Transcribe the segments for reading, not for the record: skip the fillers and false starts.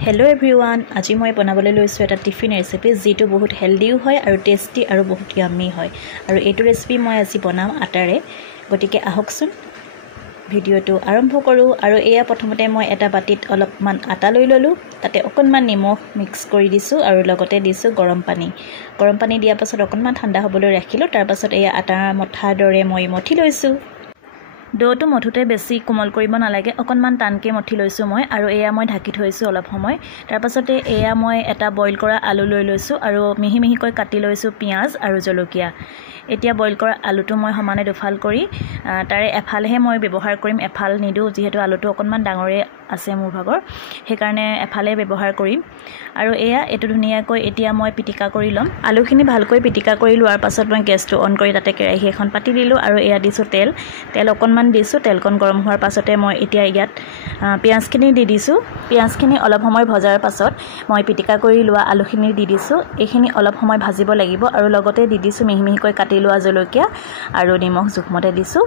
hello everyone আজি মই বনাবলৈ লৈছো এটা টিফিন ৰেচিপি যেটো বহুত হেলদিও হয় আৰু টেস্টি আৰু বহুত ইয়াম্মি হয় আৰু এইটো ৰেচিপি মই আজি বনাম আটাৰে গটিকে আহকচোন ভিডিওটো আৰম্ভ কৰো আৰু এয়া প্ৰথমতে মই এটা বাটিত অলপমান আটা লৈ ললো তাতে অকনমান নিমখ মিক্স কৰি দিছো আৰু লগতে দিছো গৰম পানী দিয়া পাছত অকনমান ঠাণ্ডা হ'বলৈ ৰাখিলো তাৰ পাছত এয়া আটা মঠা দৰে মই মঠি লৈছো ডোটো মঠুতে বেছি কোমল কৰিব নালাগে অকনমান টানকে মঠি লৈছো মই আৰু এয়া মই ঢাকি থৈছো অলপ সময় তাৰ পাছতে এয়া মই এটা বইল কৰা আলু লৈ লৈছো আৰু মিহি মিহিকৈ কাটি লৈছো পিয়াজ আৰু জলকীয়া এতিয়া বইল কৰা আলুটো মই সমানে দুফাল কৰি তাৰে এফালহে মই ব্যৱহাৰ কৰিম এফাল নিদু যেহেতু আলুটো অকনমান ডাঙৰে আছে মোৰ ভাগৰ হে কাৰণে এফালে ব্যৱহাৰ কৰিম আৰু এয়া এটো ধুনিয়াকৈ এতিয়া মই পিটিকা কৰি লম আলুখিনি ভালকৈ পিটিকা কৰি লোৱাৰ পাছত মই গেছটো অন কৰি তাতে কেৰাহী এখন পাতি দিলো আৰু এয়া দিছো তেল অকনমান দিছো তেলকন গৰম হোৱাৰ পাছতে মই এতিয়া ইয়াত পিয়াজখিনি দি দিছো পিয়াজখিনি অলপ সময় ভজাৰ পাছত মই পিটিকা কৰি লোৱা আলুখিনি দি দিছো এইখিনি অলপ সময় ভাজিব লাগিব আৰু লগতে দি দিছো মিহি মিহিকৈ কাটি লোৱা জলকীয়া আৰু নিমখ জুখমতে দিছো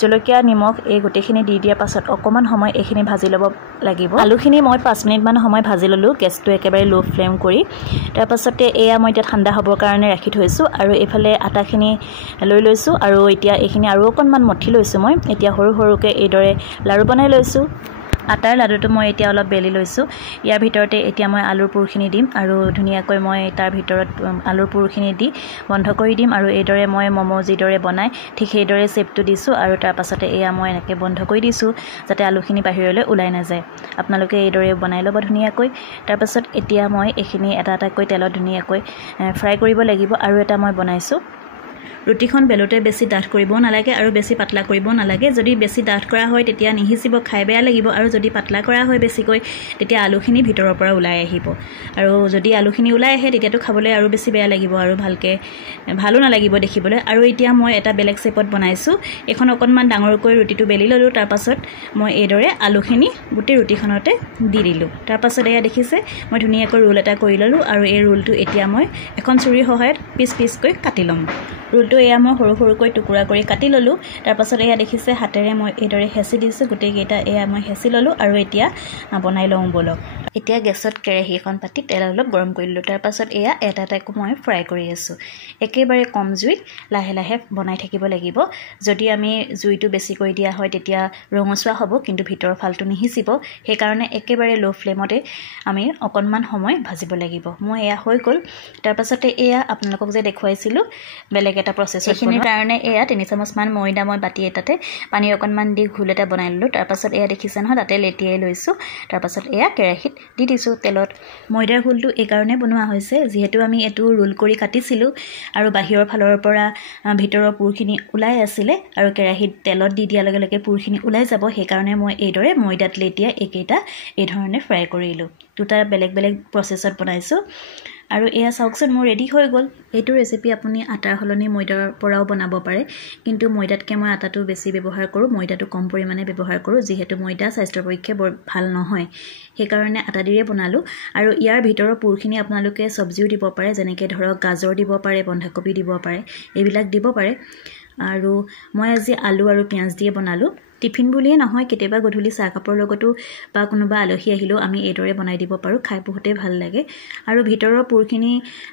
জলকীয়া নিমখ এই গুটেখিনি দি দিয়া পাছত অকমান সময় এইখিনি ভাজি লব লাগিব আলুখিনি মই 5 মিনিট মান সময় ভাজি ললো গেছটো একেবাৰে লো ফ্লেম কৰি তাৰ পাছতে এয়া মই এতিয়া ঠাণ্ডা হ'বৰ কাৰণে ৰাখি থৈছো আৰু এফালে আটাখিনি লৈ লৈছো আৰু এতিয়া এইখিনি আৰু অকনমান মঠি লৈছো মই এতিয়া সৰু সৰুকে এইদৰে লাৰু বনাই লৈছো আটাৰ লাডুটো মই এতিয়া অলপ বেলি লৈছো ইয়াৰ ভিতৰতে এতিয়া মই আলুৰ পুৰখিনি দিম আৰু ধুনিয়াকৈ মই তাৰ ভিতৰত আলুৰ পুৰখিনি দি বন্ধ কৰি দিম আৰু এইদৰে মই মমো যিদৰে বনাই ঠিক সেইদৰে শেপটো দিছো আৰু তাৰ পাছতে এয়া মই এনেকৈ বন্ধ কৰি দিছো যাতে আলুখিনি বাহিৰলৈ ওলাই নাযায় আপোনালোকে এইদৰে বনাই ল'ব ধুনিয়াকৈ তাৰ পাছত এতিয়া মই এইখিনি এটা এটাকৈ তেলত ধুনিয়াকৈ ফ্ৰাই কৰিব লাগিব আৰু এটা মই বনাইছো ৰুটিখন বেলোতে বেছি ডাঠ কৰিব নালাগে আৰু বেছি পাতলা কৰিব নালাগে যদি বেছি ডাঠ কৰা হয় তেতিয়া নিহিচিব খাই বেয়া লাগিব আৰু যদি পাতলা কৰা হয় বেছিকৈ তেতিয়া আলুখিনি ভিতৰৰ পৰা ওলাই আহিব আৰু যদি আলুখিনি ওলাই আহে তেতিয়াটো খাবলৈ আৰু বেছি বেয়া লাগিব আৰু ভালো নালাগিব দেখিবলৈ আৰু এতিয়া মই এটা বেলেগ শেপত বনাইছো এখন অকনমান ডাঙৰকৈ ৰুটিটো বেলি ললো তাৰ পাছত মই এইদৰে আলুখিনি গুটি ৰুটিখনতে দি দিলো তাৰ পাছত এয়া দেখিছে মই ধুনিয়াকৈ ৰোল এটা কৰি ললো আৰু এই ৰোলটো এতিয়া মই এখন ছুৰীৰ সহায়ত পিচ কাটি লম ৰোলটো এয়া মই সৰু সৰুকৈ টুকুৰা কৰি কাটি ললো তাৰ পাছত এয়া দেখিছে হাতেৰে মই এইদৰে হেচি দিছো গুটেই কেইটা এয়া মই হেচি ললো আৰু এতিয়া বনাই লওঁ বলক এতিয়া গেছত কেৰাহী এখন পাতি তেল অলপ গৰম কৰি ললো তাৰ পাছত এয়া এটা এটাকৈ মই ফ্ৰাই কৰি আছো একেবাৰে কম জুইত লাহে লাহে বনাই থাকিব লাগিব যদি আমি জুইটো বেছি কৰি দিয়া হয় তেতিয়া ৰঙচুৱা হ'ব কিন্তু ভিতৰৰ ফালটো নিহিচিব সেই কাৰণে একেবাৰে লো ফ্লেমতে আমি অকনমান সময় ভাজিব লাগিব মই এয়া হৈ গল তাৰ পাছতে এয়া আপোনালোকক যে দেখুৱাইছিলো বেলেগ এটা প্ৰসেছত এইখিনিৰ কাৰণে এয়া 3 চামুচ মান ময়দা মই বাটি এটাতে পানী অকনমান দি ঘোল এটা বনাই ললো তাৰ পাছত এয়া দেখিছে নহয় তাতে লেটিয়াই লৈছো তাৰ পাছত এয়া কেৰাহীত দি দিছো তেলত ময়দাৰ ঘোলটো এই কাৰণে বনোৱা হৈছে যেহেতু আমি এটো ৰোল কৰি কাটিছিলো আৰু বাহিৰৰ ফালৰ পৰা ভিতৰৰ পুৰখিনি ওলাই আছিল আৰু কেৰাহীত তেলত দি দিয়া লগে লগে পুৰখিনি ওলাই যাব সেই কাৰণে মই এইদৰে ময়দাত লেটিয়া একেটা এই ধৰণে ফ্ৰাই কৰিলো দুটা বেলেগ বেলেগ প্ৰসেছত বনাইছো আৰু এয়া চাওকচোন মোৰ ৰেডি হৈ গল এইটো ৰেচিপি আপুনি আটাৰ হলনি ময়দাৰ পৰাও বনাব পাৰে কিন্তু ময়দাতকে মই আটাটো বেছি ব্যৱহাৰ কৰো ময়দাটো কম পৰিমাণে ব্যৱহাৰ কৰো যেহেতু ময়দা স্বাস্থ্যৰ পক্ষে বৰ ভাল নহয় সেই কাৰণে আটা দিৰে বনালো আৰু ইয়াৰ ভিতৰৰ পুৰখিনি আপোনালোকে সবজিও দিব পাৰে যেনেকৈ ধৰক গাজৰ দিব পাৰে বন্ধাকবি দিব পাৰে এইবিলাক দিব পাৰে আৰু মই আজি আলু আৰু পিয়াজ দিয়ে বনালো টিফিন বুলিয়ে নহয় কেতিয়াবা গধূলি চাহ কাপৰ লগতো বা কোনোবা আলহী আহিলেও আমি এইদৰে বনাই দিব পাৰো খাই বহুতে ভাল লাগে আৰু ভিতৰৰ পুৰখিনি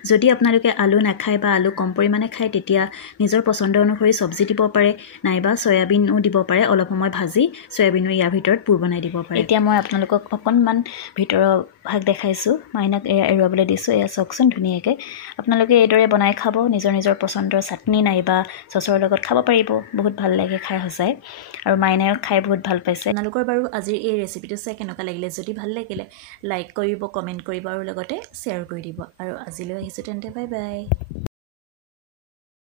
যদি আপোনালোকে আলু নাখায় বা আলু কম পৰিমাণে খায় তেতিয়া নিজৰ পছন্দ অনুসৰি সবজি দিব পাৰে নাইবা সয়াবিনো দিব পাৰে অলপ সময় ভাজি সয়াবিনো ইয়াৰ ভিতৰত পুৰ বনাই দিব পাৰে এতিয়া মই আপোনালোকক অকনমান ভিতৰৰ ভাগ দেখাইছো মাইনাক এৰুৱাবলৈ দিছো এয়া চাওকচোন ধুনীয়াকৈ আপোনালোকে এইদৰে বনাই খাব নিজৰ পছন্দৰ চাটনি নাইবা চচৰ লগত খাব পাৰিব বহুত ভাল লাগে খাই হসাই আৰু মাইনাও খাই বহুত ভাল পাইছে আপোনালোকৰ বাৰু আজিৰ এই ৰেচিপিটো চাই কেনেকুৱা লাগিলে যদি ভাল লাগিলে লাইক কৰিব কমেন্ট কৰিব আৰু লগতে শ্বেয়াৰ কৰি দিব আৰু আজিলৈ আহিছো তেন্তে বাই বাই